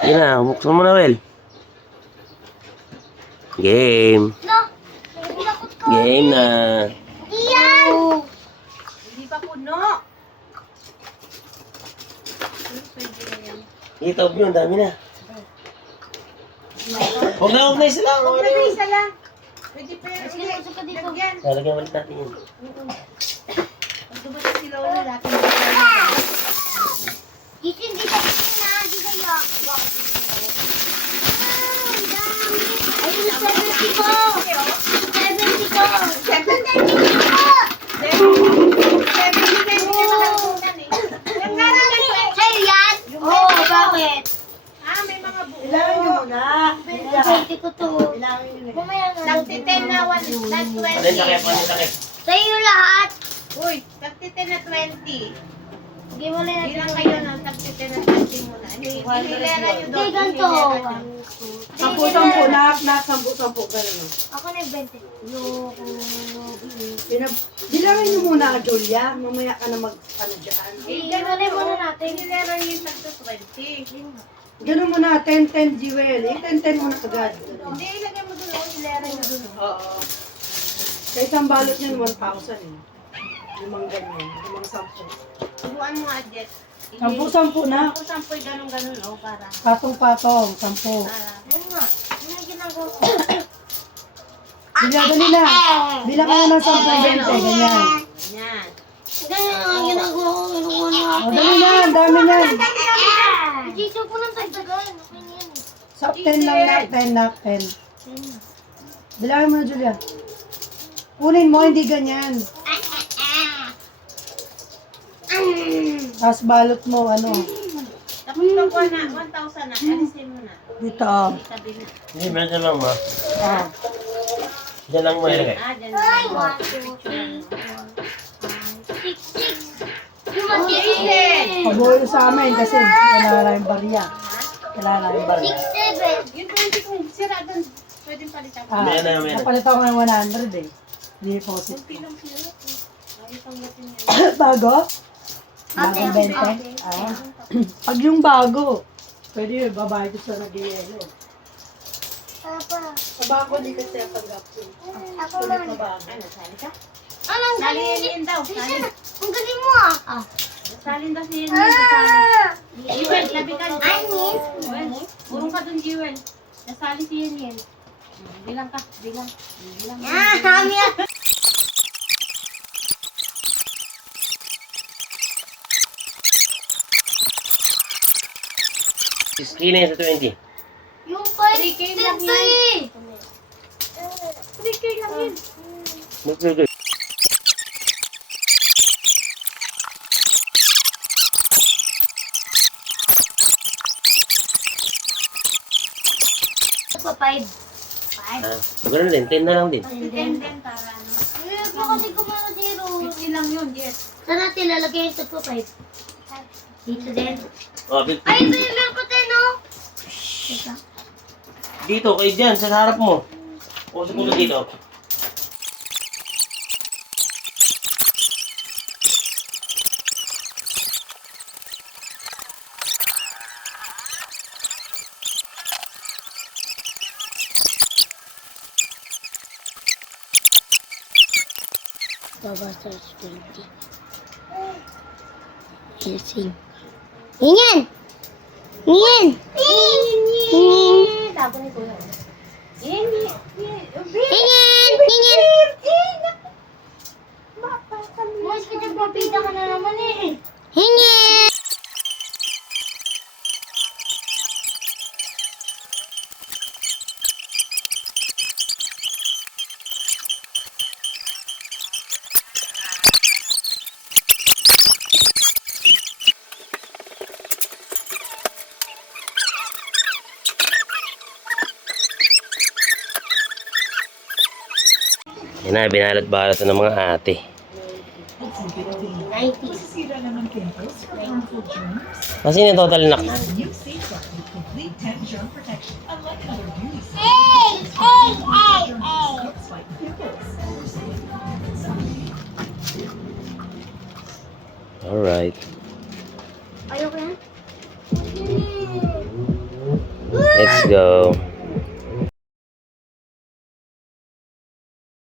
Yun na, buksan mo na, Wel. Game. Game na. Hindi pa puno. Itob yun, dami na. Huwag na isa lang. Huwag na isa lang. Pwede pa yan. Lagyan. Lalagyan ulit natin yun. Pag dumating si Lola, natin. Hindi ka na, hindi kayo. Ayun, 70 ko. 70 ko. 70 ko. Sa'yo yan? Oo, bakit? Ah, may mga buo. Ilangin nyo muna. 20 ko to. Mamaya nga. Nagtiten na 1, not Panin sakit, 20. panin sakit. Sa'yo lahat. Uy, nagtiten na 20. Hindi mo na Bilang kayo na nagtiten na 20 muna. Hilera nyo Hindi, doon. ganito. Sampu-sampu, nak, sampu-sampu. Ganun. Ako na yung 20. Bilangin nyo muna, Julia. Mamaya ka na ano dyan. Ganun muna natin. Hilera nyo yung tagto 20. Ganun muna, 10-10, Jewel. 10-10 muna agad. Hindi, ilagay mo doon. Hilera nyo doon. Oo. Sa isang balot nyo, 1,000 eh. Limang ganyan, limang sampu. Ibuan mo nga, Jet. Sampu-sampu na. Sampu, ganun-ganun, oh, para. Patong-patong, sampu. Ayun nga. Ano yung ginagawa ko? Bilang, dali na. Bilang ka na ng 10, 20, ganyan. Yan. Ganyan ang ginagawa ko. Kinukuha na O, dali na, ang dami niyan. Jisoo ko ng tagdagan. Okay na yan. Sa 10 lang na, 10 na, 10. Bilangin mo na, Julia. Kunin mo, hindi ganyan. Tapos balot mo, ano, Tapos pagkuha na, 1,000 na. Alisin mo na. dito. Sabi na. Hindi, meron dyan lang, ma. Ah. Dyan lang mo ilagay. Ah, dyan Ay, na. 1, 2, 3, 4, 5, 6, 6. Pabuhay sa amin kasi kailangan namin barya. Kailangan namin barya. 6, 7. Yung 20 kung sira doon, pwedeng palitan. Ah, May ano, may ano. napalitan ko ng 100 eh. Deposit. Pilang sira. Ayos ang natin yan. Bago? Ate, Bagong 20? Ah. Pag yung bago, pwede yun, babae ko sa nag-ielo. Papa. Sa bago, di kasi ang tanggap ko. Ako man. Ano, sali ka? Anong Sali galing? yan daw. Sali. Ang galing mo ah. Salin daw si Yen. Sali. Jewel, labi ka. Ay, miss. Jewel, urong ka dun, Jewel. Nasali si Yen. Bilang ka, bilang. Bilang. Ah, kami ah. Skinny sa 20. Yung 5, 3K lang yan. 3K lang yun. Mag-good. Pa 5. 5. Ganun din, 10 na lang din. 10 din para ano. Ayun po kasi kumano zero. 50 lang yun, yes. Saan natin lalagay ito po 5? Dito din. Oh, 50. Ay, may meron ko din oh. Teka. Dito, kayo dyan, sa harap mo. O sa pulo dito. Baba sa 20. Yesing. Ingin! Ingin! Ingin! Tapos ni Kuya. Ingin! Ingin! Ingin! Mas ka dyan, papita ka na naman eh. Ingin! Yan na, binalot-balot na ng mga ate. 90. Kasi yung total nak. Hey! Hey! Hey! Hey! Alright. Ayoko yan. Let's go.